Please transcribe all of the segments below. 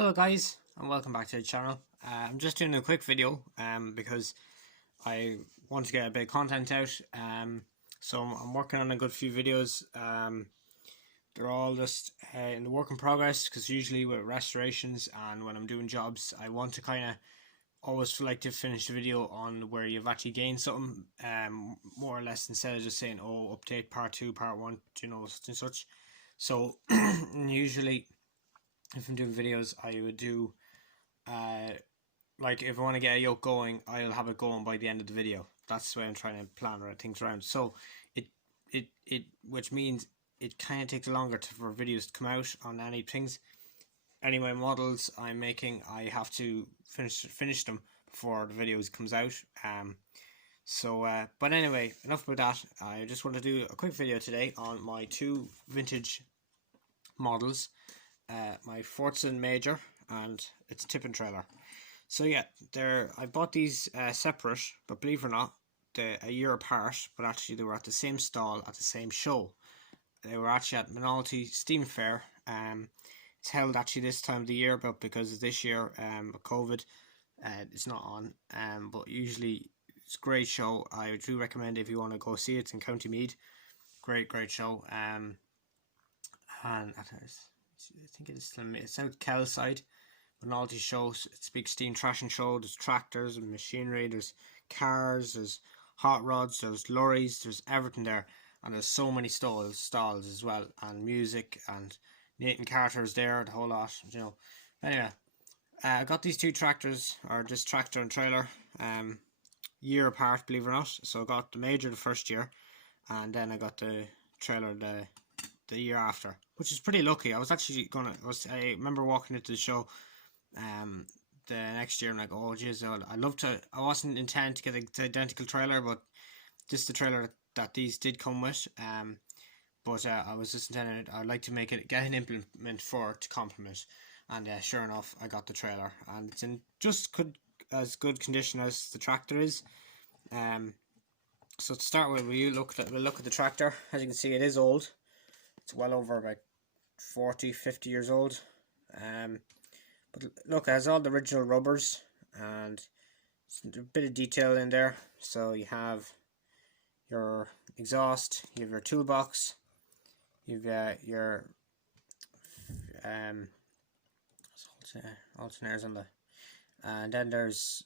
Hello guys, and welcome back to the channel. I'm just doing a quick video because I want to get a bit of content out. So I'm working on a good few videos. They're all just in the work in progress, because usually with restorations and when I'm doing jobs, I want to kind of always like to finish the video on where you've actually gained something, more or less, instead of just saying, oh, update part 2, part 1, such and such. So usually if I'm doing videos, I would do like, if I want to get a yoke going, I'll have it going by the end of the video. That's the way I'm trying to plan things around. So which means it kind of takes longer for videos to come out on any things. Any of my models I'm making, I have to finish them before the videos comes out. But anyway, enough about that. I just want to do a quick video today on my two vintage models. My Fordson Major and its tipping trailer. So yeah, I bought these separate, but believe it or not, a year apart, but actually they were at the same stall at the same show. They were actually at Minalty Steam Fair. It's held actually this time of the year, but because of this year, COVID, it's not on. But usually it's a great show. I do recommend if you want to go see it. It's in County Meath. Great show. And I think it's out Kell side. Minalty shows. It's a big steam thrashing show. There's tractors and machinery. There's cars. There's hot rods. There's lorries. There's everything there. And there's so many stalls as well. And music. And Nathan Carter's there. The whole lot. Anyway, I got these two tractors, or this tractor and trailer, year apart, believe it or not. So I got the Major the first year, and then I got the trailer the year after, which is pretty lucky. I was actually I remember walking into the show the next year and like, oh geez, I wasn't intending to get the identical trailer, but this is the trailer that these did come with. But I was just intending I'd like to get an implement for it to complement, and sure enough, I got the trailer, and it's in just as good condition as the tractor is. So to start with, we'll look at the tractor. As you can see, it is old. It's well over about 40-50 years old. But look, it has all the original rubbers and a bit of detail in there. So you have your exhaust, you have your toolbox, you've your alternators on and then there's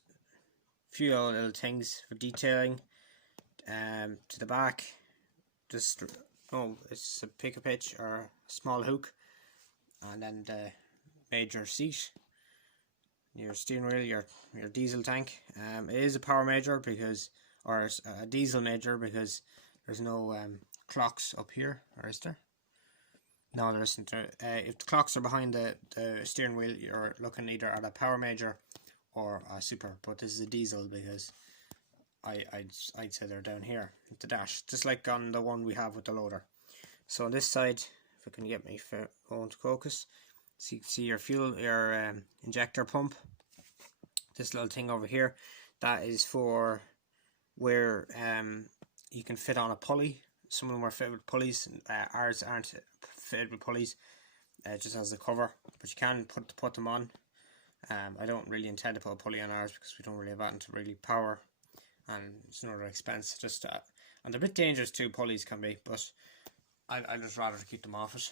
a few little things for detailing. To the back, it's a pick a pitch or a small hook, and then the Major seat, your steering wheel, your diesel tank. It is a power Major or a diesel Major, because there's no clocks up here, or is there? No, there isn't. If the clocks are behind the steering wheel, you're looking either at a power Major or a super, but this is a diesel because I'd say they're down here at the dash, just like on the one we have with the loader. So on this side, if I can get my phone to focus, so you can see your injector pump. This little thing over here, that is for where you can fit on a pulley. Some of them are fitted with pulleys. Ours aren't fitted with pulleys, just as a cover, but you can put them on. I don't really intend to put a pulley on ours because we don't really have that to really power, and it's another expense. And they're a bit dangerous too, pulleys can be, but I'd just rather keep them off it.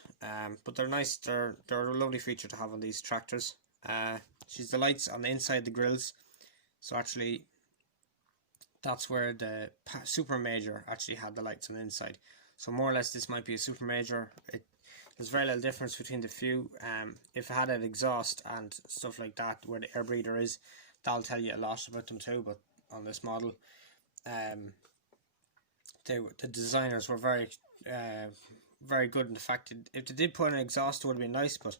But they're nice. They're a lovely feature to have on these tractors. She's the lights on the inside of the grills. So actually, that's where the Super Major actually had the lights on the inside. So more or less, this might be a Super Major. There's very little difference between the few. If it had an exhaust and stuff like that, where the air breather is, that'll tell you a lot about them too. But on this model, the designers were very good in the fact that if they did put an exhaust, it would have been nice, but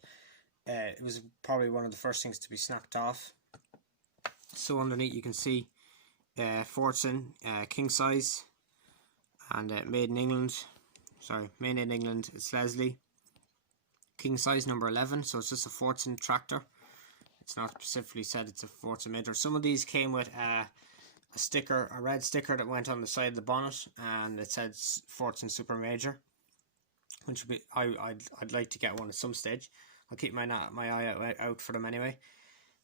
it was probably one of the first things to be snapped off. So underneath you can see Fordson king size, and made in England. It's Lesley king size number 11. So it's just a Fordson tractor. It's not specifically said it's a Fordson Major. Some of these came with a red sticker that went on the side of the bonnet, and it said Fordson Super Major, which would be I'd like to get one at some stage. I'll keep my eye out for them anyway.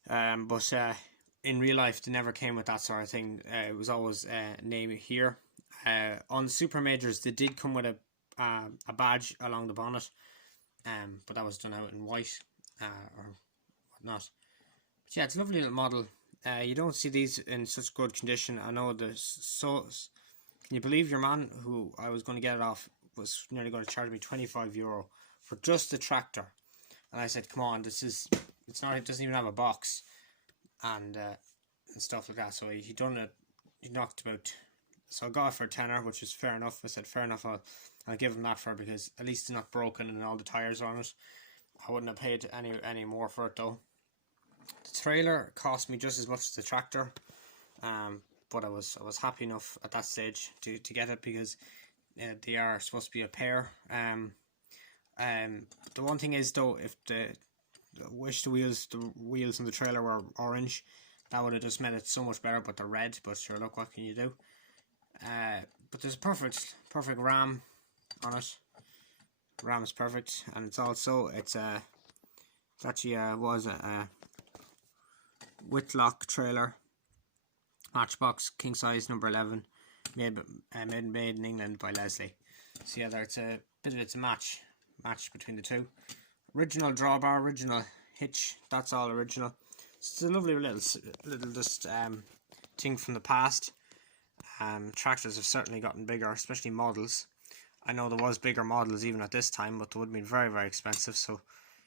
But in real life, they never came with that sort of thing. It was always name here. On the Super Majors, they did come with a badge along the bonnet, but that was done out in white or whatnot. But yeah, it's a lovely little model. You don't see these in such good condition. I know there's so. Can you believe your man who I was going to get it off was nearly going to charge me €25 for just the tractor? And I said, "Come on, it's not. It doesn't even have a box, and stuff like that." So he knocked about. So I got it for a tenner, which is fair enough. I said, "Fair enough. I'll give him that for it because at least it's not broken and all the tires on it." I wouldn't have paid any more for it though. The trailer cost me just as much as the tractor, but I was happy enough at that stage to get it because they are supposed to be a pair. The one thing is though, if the wheels in the trailer were orange, that would have just made it so much better. But they're red. But sure, look, what can you do? But there's a perfect ram on it. Ram is perfect, and it's actually was a Whitlock trailer, Matchbox king size number 11, made in England by Lesley. So yeah, it's a match between the two. Original drawbar, original hitch, that's all original. It's a lovely little just thing from the past. Tractors have certainly gotten bigger, especially models. I know there was bigger models even at this time, but they would have been very, very expensive. So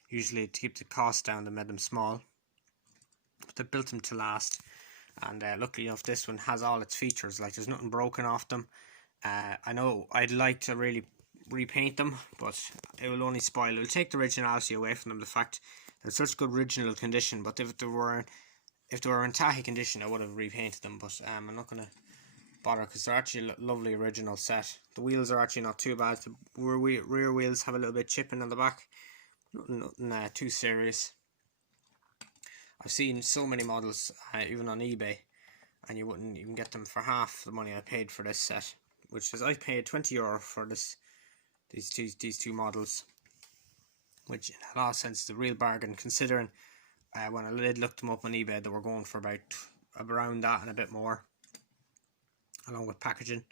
usually to keep the cost down, they made them small. But they built them to last. And luckily enough, this one has all its features. Like, there's nothing broken off them. I know I'd like to really repaint them, but it will only spoil. It'll take the originality away from them. The fact they're in such good original condition. But if they were in tacky condition, I would have repainted them. But I'm not going to bother because they're actually a lovely original set. The wheels are actually not too bad. The rear wheels have a little bit chipping on the back. Nothing too serious. I've seen so many models even on eBay, and you wouldn't even get them for half the money I paid for this set, which is I paid €20 for these two models, which in a lot of sense is a real bargain considering when I did look them up on eBay, they were going for around that and a bit more, along with packaging.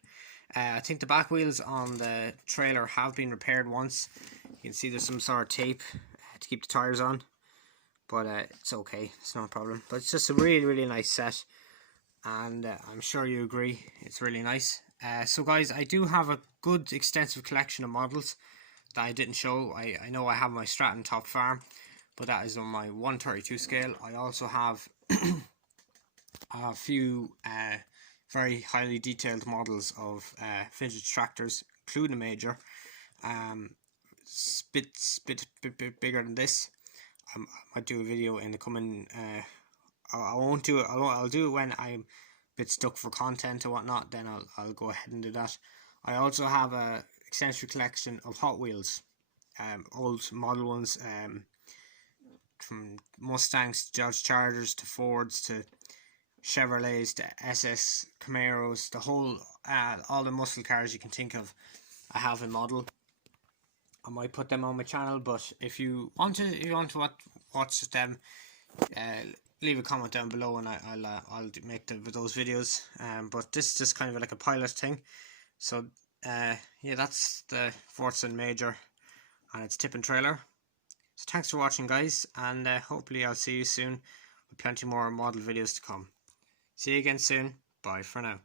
I think the back wheels on the trailer have been repaired once. You can see there's some sort of tape to keep the tires on, but it's okay, it's no problem. But it's just a really, really nice set, and I'm sure you agree, it's really nice. So guys, I do have a good extensive collection of models that I didn't show. I know I have my Stratton Top Farm, but that is on my 1/32 scale. I also have a few very highly detailed models of vintage tractors, including a Major. Bit bigger than this. I might do a video in the coming. I won't do it. I'll do it when I'm a bit stuck for content or whatnot. Then I'll go ahead and do that. I also have a extensive collection of Hot Wheels, old model ones, from Mustangs to Dodge Chargers to Fords to Chevrolets to SS Camaros, the whole all the muscle cars you can think of, I have in model. I might put them on my channel, but if you want to watch them, leave a comment down below, and I'll make those videos. But this is just kind of like a pilot thing. So yeah, that's the Fordson Major and its tip and trailer. So thanks for watching, guys, and hopefully I'll see you soon with plenty more model videos to come. See you again soon. Bye for now.